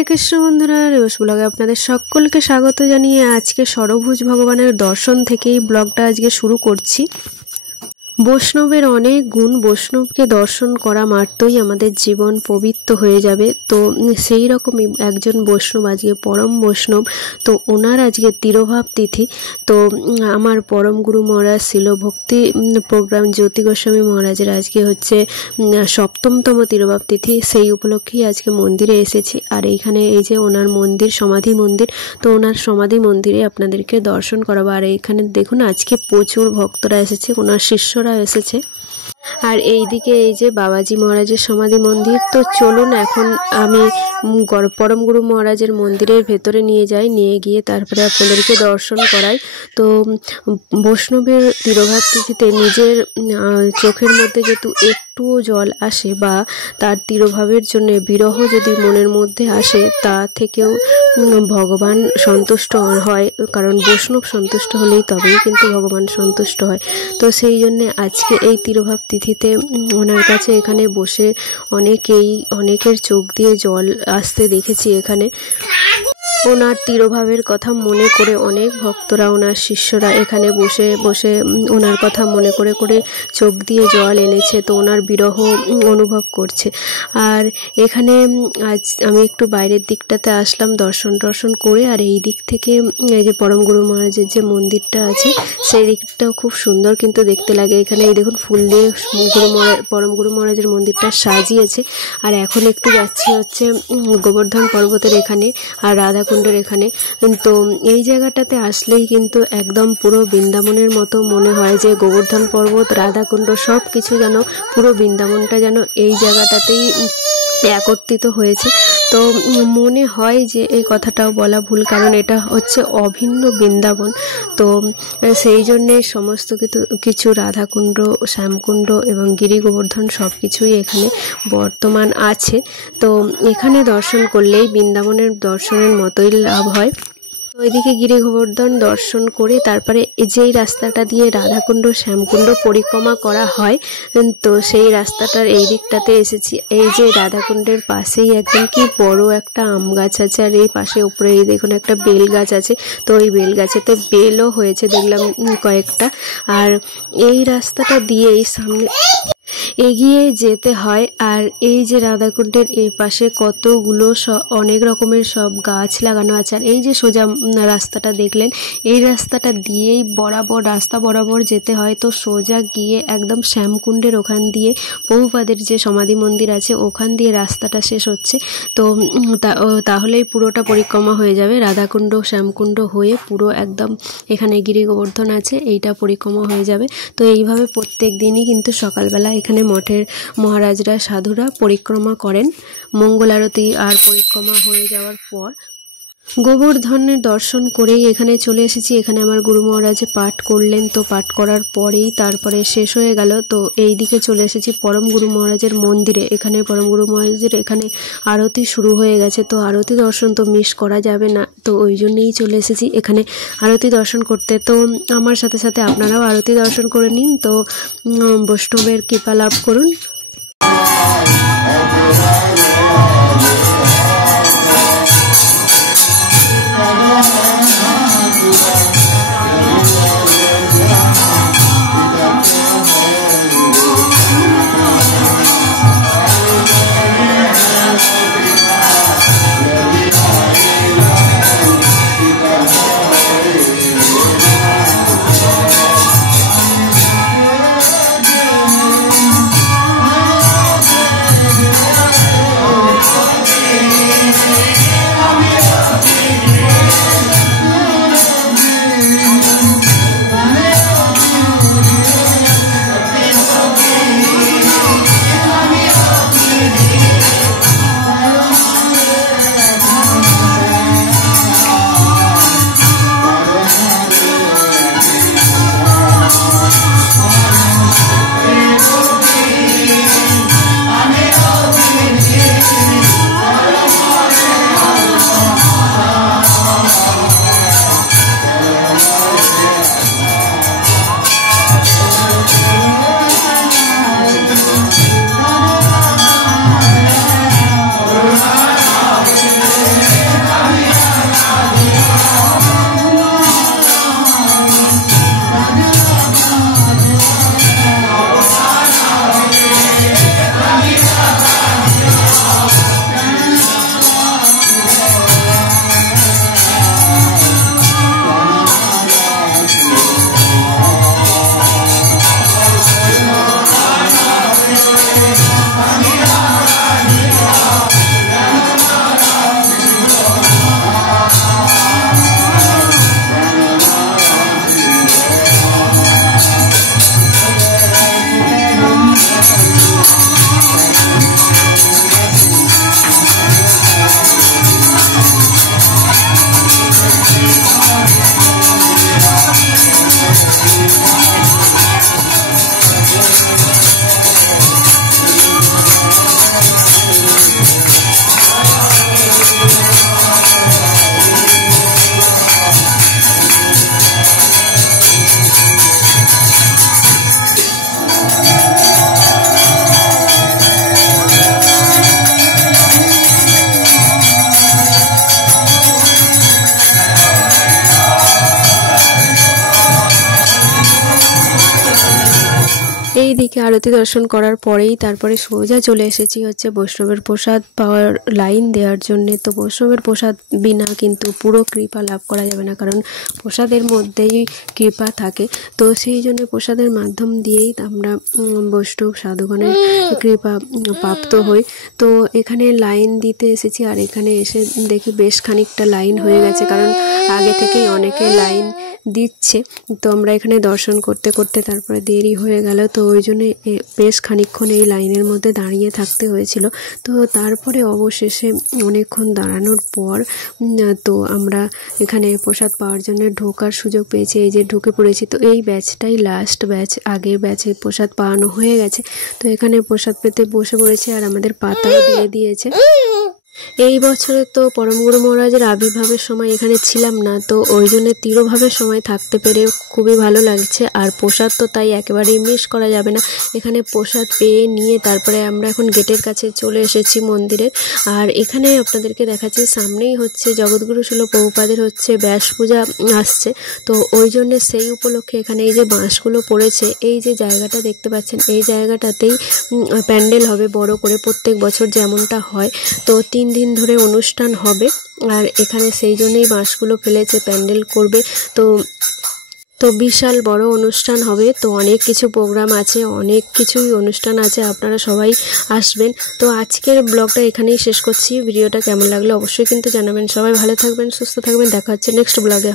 হরে কৃষ্ণ বন্ধুরা, রেবস ব্লগে আপনাদের সকলকে স্বাগত জানিয়ে আজকে ষড়ভুজ ভগবানের দর্শন থেকেই ব্লগটা আজকে শুরু করছি। বৈষ্ণবের অনেক গুণ, বৈষ্ণবকে দর্শন করা মাত্রই আমাদের জীবন পবিত্র হয়ে যাবে। তো সেই রকমই একজন বৈষ্ণব, আজকে পরম বৈষ্ণব, তো ওনার আজকে তিরোভাব তিথি। তো আমার পরম গুরু মহারাজ ছিল ভক্তি প্রোগ্রাম জ্যোতি গোস্বামী মহারাজের আজকে হচ্ছে ৭ম তিরোভাব তিথি। সেই উপলক্ষেই আজকে মন্দিরে এসেছি। আর এইখানে এই যে ওনার মন্দির, সমাধি মন্দির, তো ওনার সমাধি মন্দিরে আপনাদেরকে দর্শন করাবো। আর এইখানে দেখুন আজকে প্রচুর ভক্তরা এসেছে, ওনার শিষ্যরা এসেছে। আর এইদিকে এই যে বাবাজি মহারাজের সমাধি মন্দির। তো চলুন এখন আমি পরম গুরু মহারাজের মন্দিরের ভেতরে নিয়ে যাই, নিয়ে গিয়ে তারপরে আপনাদেরকে দর্শন করাই। তো বৈষ্ণবের তিরোভাব তিথিতে নিজের চোখের মধ্যে যেহেতু একটুও জল আসে বা তার তিরোভাবের জন্য বিরহ যদি মনের মধ্যে আসে, তা থেকেও ভগবান সন্তুষ্ট হয়। কারণ বৈষ্ণব সন্তুষ্ট হলেই তবেই কিন্তু ভগবান সন্তুষ্ট হয়। তো সেই জন্যে আজকে এই তিরোভাব তিথিতে ওনার কাছে এখানে বসে অনেকের চোখ দিয়ে জল আসতে দেখেছি। এখানে ওনার তিরোভাবের কথা মনে করে অনেক ভক্তরা, ওনার শিষ্যরা এখানে বসে বসে ওনার কথা মনে করে করে চোখ দিয়ে জল এনেছে। তো ওনার বিরহ অনুভব করছে। আর এখানে আজ আমি একটু বাইরের দিকটাতে আসলাম দর্শন করে। আর এই দিক থেকে এই যে পরম গুরু মহারাজের যে মন্দিরটা আছে, সেই দিকটাও খুব সুন্দর কিন্তু দেখতে লাগে। এখানে এই দেখুন ফুল দিয়ে পরম গুরু মহারাজের মন্দিরটা সাজিয়েছে। আর এখন একটু যাচ্ছি হচ্ছে গোবর্ধন পর্বতের এখানে আর রাধাকুণ্ডের এখানে। তো এই জায়গাটাতে আসলেই কিন্তু একদম পুরো বৃন্দাবনের মতো মনে হয়, যে গোবর্ধন পর্বত, রাধাকুণ্ড সব কিছু যেন পুরো বৃন্দাবনটা যেন এই জায়গাটাতেই একত্রিত হয়েছে। তো মনে হয় যে এই কথাটাও বলা ভুল, কারণ এটা হচ্ছে অভিন্ন বৃন্দাবন। তো সেই জন্যে সমস্ত কিছু রাধাকুণ্ড, শ্যামকুণ্ড এবং গিরি গোবর্ধন সব কিছুই এখানে বর্তমান আছে। তো এখানে দর্শন করলেই বৃন্দাবনের দর্শনের মতোই লাভ হয়। ওইদিকে গিরি গোবর্ধন দর্শন করে তারপরে যেই রাস্তাটা দিয়ে রাধাকুণ্ড, শ্যামকুণ্ড পরিক্রমা করা হয়, তো সেই রাস্তাটার এই দিকটাতে এসেছি। এই যে রাধাকুণ্ডের পাশেই একদম কি বড় একটা আম গাছ আছে, আর এই পাশে উপরে এই দেখুন একটা বেল গাছ আছে। তো ওই বেল গাছেতে বেলও হয়েছে দেখলাম কয়েকটা। আর এই রাস্তাটা দিয়েই সামনে এগিয়ে যেতে হয়। আর এই যে রাধাকুণ্ডের এই পাশে কতগুলো অনেক রকমের সব গাছ লাগানো আছে। আর এই যে সোজা রাস্তাটা দেখলেন, এই রাস্তাটা দিয়েই রাস্তা বরাবর যেতে হয়। তো সোজা গিয়ে একদম শ্যামকুণ্ডের ওখান দিয়ে, প্রভুপাদের যে সমাধি মন্দির আছে ওখান দিয়ে রাস্তাটা শেষ হচ্ছে। তো তাহলেই পুরোটা পরিক্রমা হয়ে যাবে, রাধাকুণ্ড শ্যামকুণ্ড হয়ে পুরো একদম এখানে গিরি গোবর্ধন আছে, এইটা পরিক্রমা হয়ে যাবে। তো এইভাবে প্রত্যেক দিনই কিন্তু সকালবেলা এখানে মঠের মহারাজরা, সাধুরা পরিক্রমা করেন। মঙ্গল আরতি আর পরিক্রমা হয়ে যাওয়ার পর গোবর্ধনের দর্শন করেই এখানে চলে এসেছি। এখানে আমার গুরু মহারাজে পাঠ করলেন। তো পাঠ করার পরেই তারপরে শেষ হয়ে গেল। তো এই দিকে চলে এসেছি পরম গুরু মহারাজের মন্দিরে। এখানে পরম গুরু মহারাজের এখানে আরতি শুরু হয়ে গেছে। তো আরতি দর্শন তো মিস করা যাবে না, তো ওই জন্যই চলে এসেছি এখানে আরতি দর্শন করতে। তো আমার সাথে সাথে আপনারাও আরতি দর্শন করে নিন। তো বৈষ্ণবের কৃপা লাভ করুন। এইদিকে আরতি দর্শন করার পরেই তারপরে সোজা চলে এসেছি হচ্ছে বৈষ্ণবের প্রসাদ পাওয়ার লাইন দেওয়ার জন্যে। তো বৈষ্ণবের প্রসাদ বিনা কিন্তু পুরো কৃপা লাভ করা যাবে না, কারণ প্রসাদের মধ্যেই কৃপা থাকে। তো সেই জন্য প্রসাদের মাধ্যম দিয়েই আমরা বৈষ্ণব সাধুগণের কৃপা প্রাপ্ত হই। তো এখানে লাইন দিতে এসেছি, আর এখানে এসে দেখি বেশ খানিকটা লাইন হয়ে গেছে, কারণ আগে থেকেই অনেকে লাইন দিচ্ছে। তো আমরা এখানে দর্শন করতে করতে তারপরে দেরি হয়ে গেল, তো ওই জন্য বেশ খানিকক্ষণ এই লাইনের মধ্যে দাঁড়িয়ে থাকতে হয়েছিল। তো তারপরে অবশেষে অনেকক্ষণ দাঁড়ানোর পর তো আমরা এখানে প্রসাদ পাওয়ার জন্য ঢোকার সুযোগ পেয়েছি। এই যে ঢুকে পড়েছি। তো এই ব্যাচটাই লাস্ট ব্যাচ, আগের ব্যাচে প্রসাদ পাওয়ানো হয়ে গেছে। তো এখানে প্রসাদ পেতে বসে পড়েছে, আর আমাদের পাতাও দিয়ে দিয়েছে। এই বছরে তো পরমগুরু মহারাজের আবির্ভাবের সময় এখানে ছিলাম না, তো ওই জন্য তিরোভাবের সময় থাকতে পেরে খুবই ভালো লাগছে। আর প্রসাদ তো তাই একেবারেই মিস করা যাবে না। এখানে প্রসাদ পেয়ে নিয়ে তারপরে আমরা এখন গেটের কাছে চলে এসেছি মন্দিরের। আর এখানে আপনাদেরকে দেখাচ্ছি, সামনেই হচ্ছে জগৎগুরু শিল প্রভুপাদের হচ্ছে ব্যাস পূজা আসছে। তো ওই জন্য সেই উপলক্ষে এখানে এই যে বাঁশগুলো পড়েছে, এই যে জায়গাটা দেখতে পাচ্ছেন, এই জায়গাটাতেই প্যান্ডেল হবে বড় করে, প্রত্যেক বছর যেমনটা হয়। তো 3 দিন ধরে অনুষ্ঠান হবে, আর এখানে সেই জন্যই বাঁশগুলো ফেলেছে, প্যান্ডেল করবে। তো বিশাল বড় অনুষ্ঠান হবে। তো অনেক কিছু প্রোগ্রাম আছে, অনেক কিছুই অনুষ্ঠান আছে, আপনারা সবাই আসবেন। তো আজকের ব্লগটা এখানেই শেষ করছি। ভিডিওটা কেমন লাগলো অবশ্যই কিন্তু জানাবেন। সবাই ভালো থাকবেন, সুস্থ থাকবেন, দেখা হচ্ছে নেক্সট ব্লগে।